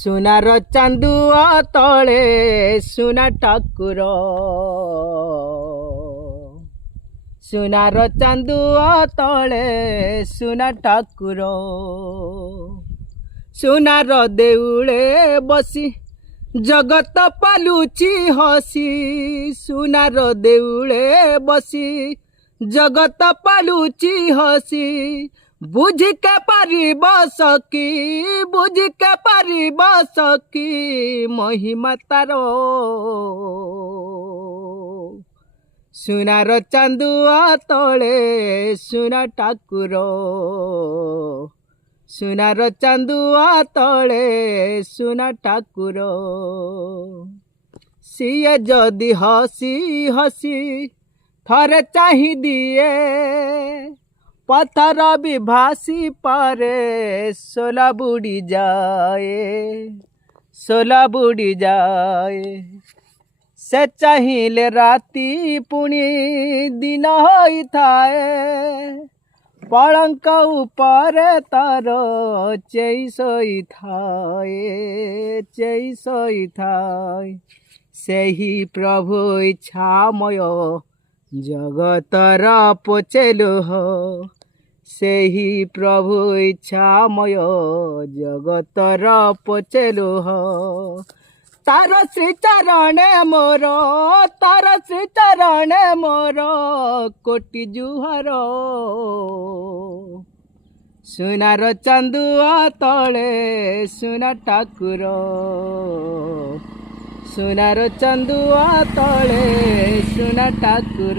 सुनार चांदुआ तले सुना ठाकुर सुनार चांदुआ तले सुना ठाकुर सुनार देउले बसी जगत पालुची हसी सुनार देउले बसी जगत पालुची हसी बुझिके पारिब सकी बुझिके पारिब सकी महिमा तार सुनार चांदुआ तले सुना ठाकुर सुनार चांदुआ तले सुना ठाकुर सिए जदि हसी हसी थरे चाहि दिए पत्थर भी भासी पारे सोला बुड़ी जाए से चाहिए राती पुणी दिन होई थाए पलंक ऊपर तार चेई सोई थाए सेही प्रभु इच्छामय जगतर पोचेलु हो सेही प्रभु इच्छामय जगतर पोचेलु हो तार श्री चरण मोर कोटि जुहर सुनार चांदुआ तले सुना ठाकुर सुनार चांदुआ तले सुना ठाकुर।